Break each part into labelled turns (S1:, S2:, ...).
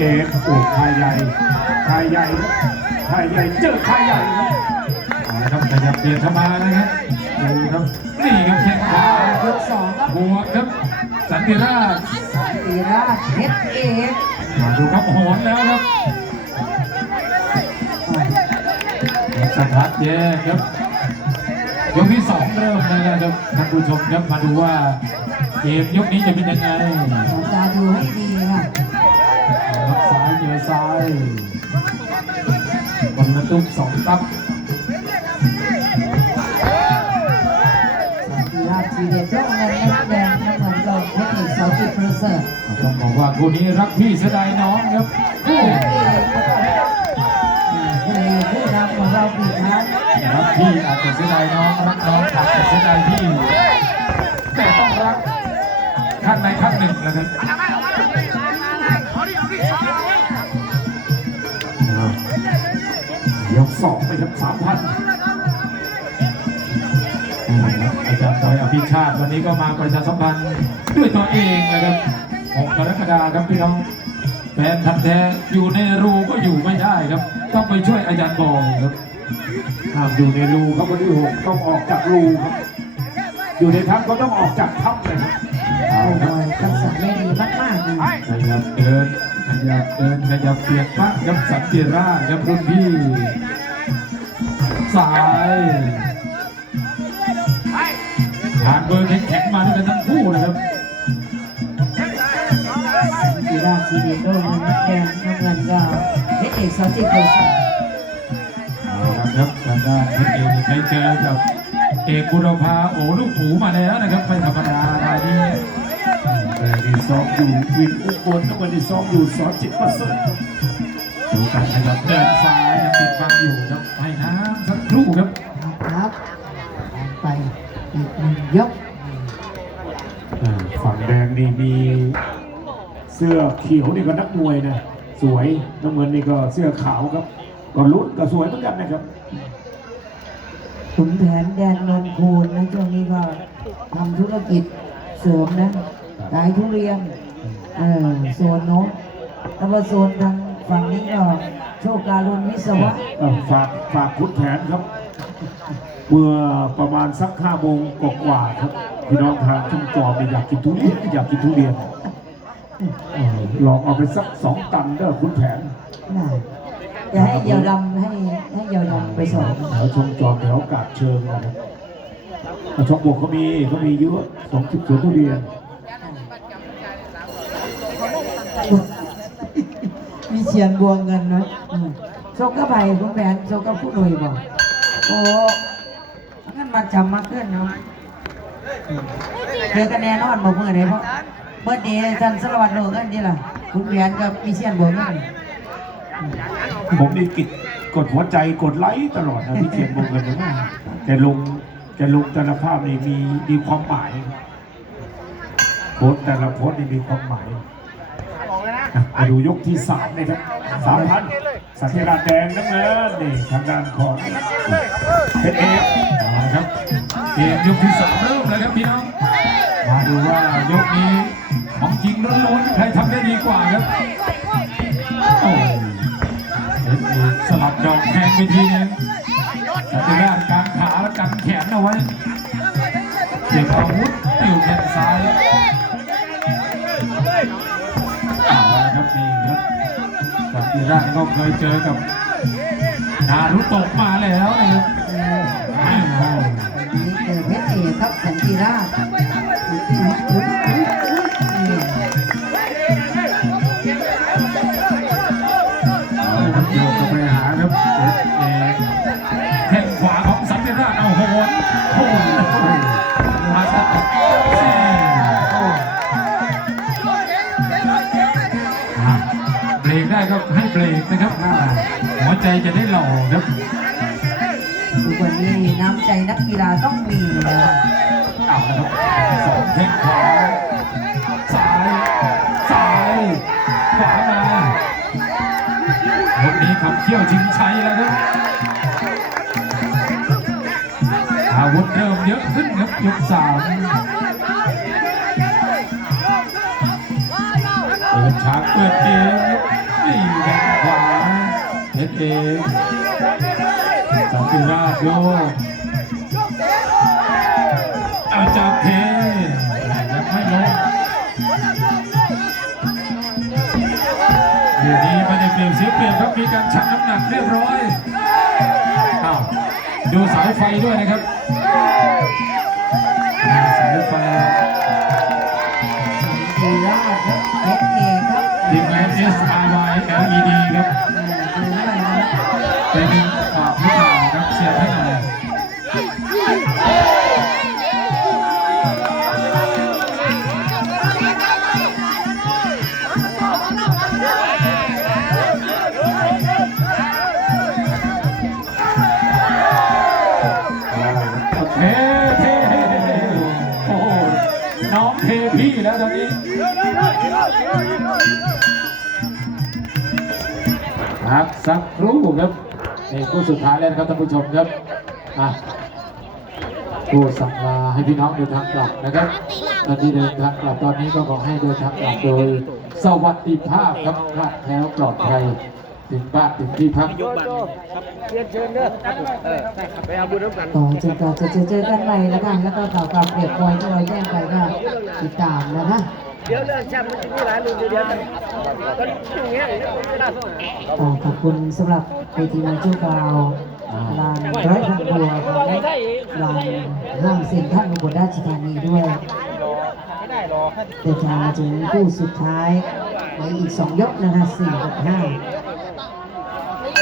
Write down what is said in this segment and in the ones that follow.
S1: เอกโอ้ชายใหญ่ชายใหญ่ชายใหญ่เจอชายใหญ่ครับ
S2: เอาละครับขยับเปลี่ยนเข้ามานะครับดูครับ นี่ครับแข้งขวาย
S3: กสองครับ
S2: บวกครับ สันติราช
S3: ตีราชเพชรเอก
S2: มาดูครับโหนแล้วครับสะพัดแยกครับ ยกที่สองเริ่มแล้วนะครับท่านผู้ชมครับมาดูว่าเกมยกนี้จะเป็นยังไง
S3: ผมจะดูให้ดีค่ะ
S2: รับ ซ้ายเจอซ้ายบอลมาตุ้มสองตับ
S3: สันติราชทีเด็ดเจ้าเงินนักแดงน้ำเงินเราเทคนิคเสาจิตประเสริฐ
S2: ต้องบอกว่าคู่นี้รักพี่เสียดายน้องครับ
S3: ผู้เอกผู้เอกผู้นำของเราปีนั้น
S2: รักพี่อาจจะเสียดายน้องรักน้องอาจจะเสียดายพี่ ก
S1: สองไปครับสามพัน
S2: อาจารย์บอยอภิชาติวันนี้ก็มาประชาสัมพันธ์ด้วยตัวเองนะครับ6กรกฎาคมครับพี่น้องแฟนทันแท้อยู่ในรูก็อยู่ไม่ได้ครับ ต้องไปช่วยอาจารย์บอยครับ
S1: ห้ามอยู่ในรูครับวันที่หกต้องออกจากรูครับ อยู่ในถ้ำก็ต้องออกจากถ้ำเลยครับ
S2: เอา
S3: โอ้
S2: ครับ
S3: ยทักษะได้ดีมากๆเลย
S2: ขยับเดินข ยับเดินขยับเปลี่ยนบ้างครับสันติราชครับรุ่นพี่ซ้ายผ่านเบอร์แข็งๆมาด้วยกันทั้งคู่นะครับ
S3: สันติราชทีเด็ดเจ้าเงินนักแดงน้ำเงินก็เพชรเอกเสาจิตประเสริฐ
S2: เอาละครับทางด้านเพชรเอกไปเจอกับเอกบุรพาโอลูกหมูมาแล้วนะครับไม่ธรรมดารายนี้
S1: แต่ที่ซ้อมอยู่วินอุบลทั้งวันที่ซ้อมอยู่สอนจิตประเสริฐ
S2: ดูการขยับเดินซ้ายยังติดบังอยู่ครับให้น้ำสักครู่ครับ
S3: ครับไปอีกหนึ่งยก
S1: ฝั่งแดงนี่มีเสื้อเขียวนี่ก็นักมวยนะสวยน้ำเงินนี่ก็เสื้อขาวครับก็ลุ้นก็สวยเหมือนกันนะครับ
S3: ขุนแผนแดนนนคูนนะช่วงนี้ก็ทำธุรกิจเสริมนะ ขายทุเรียนเออโซนโน้นแล้วก็โซนทางฝั่งนี้ก็โชคการุณวิศวะ
S1: เอ่อฝากฝากขุนแผนครับ เมื่อประมาณสักห้าโมงกว่าๆครับพี่น้องทางชุมจอมอยากกินทุเรียนอยากกินทุเรียนเอ่อลองเอาไปสักสองตันเด้อขุนแผน
S3: น่ะจะให้เหยาวดำให้ให้เหยาวดำไปสอน
S1: แถวชมจอมแถวกาดเชิงนะครับอะชมบกเขามีเขามีเยอะสองสิบสวนทุเรียน
S3: มีเชียนบวงเงินนะอืมโชคก็ไปขุนแผนโชคก็ผู้หน่วยบอกโอ้งั้นมันจำมากขึ้นเนาะอืมเจอกันแน่นอนบอกเมื่อไหร่เพราะเมื่อเดย์ท่านสารวัตรโลกันนี่ล่ะขุนแผนกับมีเชียนบวงเงิน
S1: ผมนี่กิดกดหัวใจกดไลค์ตลอดนะพี่เทียนวงเงินนะแกลงแกลงแต่ละภาพนี่มีมีความหมายโพสต์แต่ละโพสต์นี่มีความหมายอะ มาดูยกที่สามนะครับสามพันสัญญาแดงน้ำเงินนี่ทางด้านของเพชรเอก
S2: เอาละครับเกมยกที่สามเริ่มแล้วครับพี่น้องมาดูว่ายกนี้ของจริงล้วนๆใครทำได้ดีกว่าครับโอ้ยเอเอสลับดอกแทงไปทีนึงสัญญากลางขาแล้วกันแขนเอาไว้ ครับนี่ครับสันติราชก็เคยเจอกับนารุโตะมาแล้วนะครับ
S3: เออ
S2: อ้าว
S3: นี่เจอเพชร
S2: เอกครับสันติราช เบรกนะครับ หัวใจจะได้หล่อครับ
S3: ทุกวันนี้น้ำใจนักกีฬาต้องมีนะ
S2: เอาละครับสองแข้งขวาซ้ายซ้ายขวามาวันนี้ขับเขี้ยวชิงชัยแล้วครับอาวุธเริ่มเยอะขึ้นครับยกสามเปิดฉากเปิดเกม ครับชรเองสันติราชโยกอาจารย์เทยังไม่ลงเดี๋ยวนี้ไม่ได้เปลี่ยนเสียเปลี่ยนครับมีการชั่งน้ำหนักเรียบร้อยอ้าวดูสายไฟด้วยนะครับสายไฟ
S3: ดีราชครับเพชรเอก
S2: ทีมงาน S R Y L E D ครับ
S3: ดูด้วยนะ
S2: เป็นอ่าผู้ข่าวครับเสียท่านอะไรเทเทโอ้น้องเทพี่แล้วตอนนี้ พักสักครู่ครับนี่คู่สุดท้ายแล้วนะครับท่านผู้ชมครับอะผู้สั่งลาให้พี่น้องเดินทางกลับนะครับตอนที่เดินทางกลับตอนนี้ก็ขอให้เดินทางกลับโดย สวัสดิภาพครับคลาดแคล้วปลอดภัยถึงบ้านถึงที่พัก
S3: ต่อจะต่อจะเจอเจอกันใหม่แล้วกัน แล้วก็ต่อกับเปรียบมวยที่เราแจ้งไปก็ติดตามนะนะ
S4: เดี๋ยวเรื่องแชมป์มันจะมีหลายรุ่นเดี๋ยวกันตอนนี้อย่างเงี้ไม่ได้
S3: ต่อขอบคุณสำหรับเวทีมวยชั่วคราวลานไร้อยพันบัวของลานห้างเซ็นทรัลอุบลราชธานีด้วยเดินทางมาถึงคู่สุดท้ายในอีกสองยกนะคะสี่กับห้า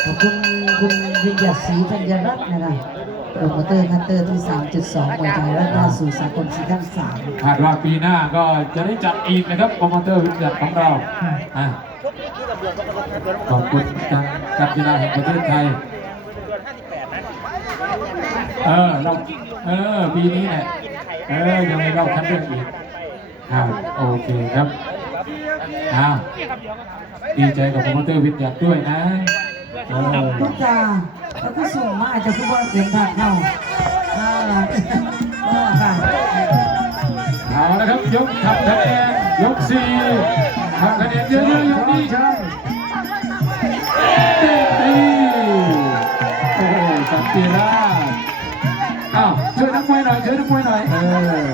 S3: ขอบคุณคุณวิญญาศรีธัญรัตน์นะคะโปรโมเตอร์คันเตอร์ที่ 3.2มวยไทยรัฐนาสู่สากลซีซั่นสาม
S2: คาดว่าปีหน้าก็จะได้จัดอีกนะครับโปรโมเตอร์วิทยาของเราอะขอบคุณการการกีฬาแห่งประเทศไทยเออเราเออปีนี้เนี่ยเออยังไม่เล่าคันเรื่องอีกครับโอเคครับอ้าวดีใจกับโปรโมเตอร์วิทยาด้วยนะเออ
S3: ทุกตาแล้วก็ส่งมาอาจจะพูดว่าเสียงผักเข้าอ่าเออค่ะ
S2: เอาละครับยกทำคะแนนยกสี่ทำคะแนนเยอะๆยกนี้ครับเตะตีโอ้โหสันติราชอ้าวช่วยนักมวยหน่อยช่วยนักมวยหน่อยเออ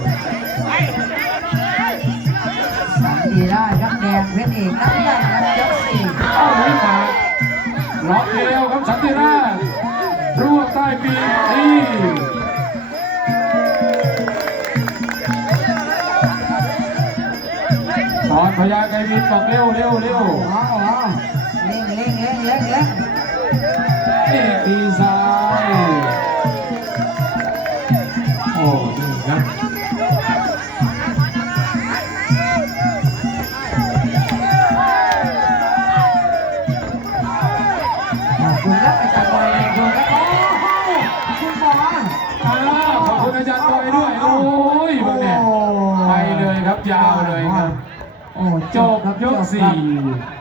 S3: สันติราชครับแดงเพชรเอกนักดันครับยกสี่
S2: เอาไม่ขาดล็อกเอวครับสันติราชรวบใต้ปีกนี่ พญาไกรวินบอกเร็วเร็วเร็ว
S3: อ๋ออ๋อเล่งเล่งเล่งเล่งเล่ง
S2: เอก
S3: จบย
S2: กสี่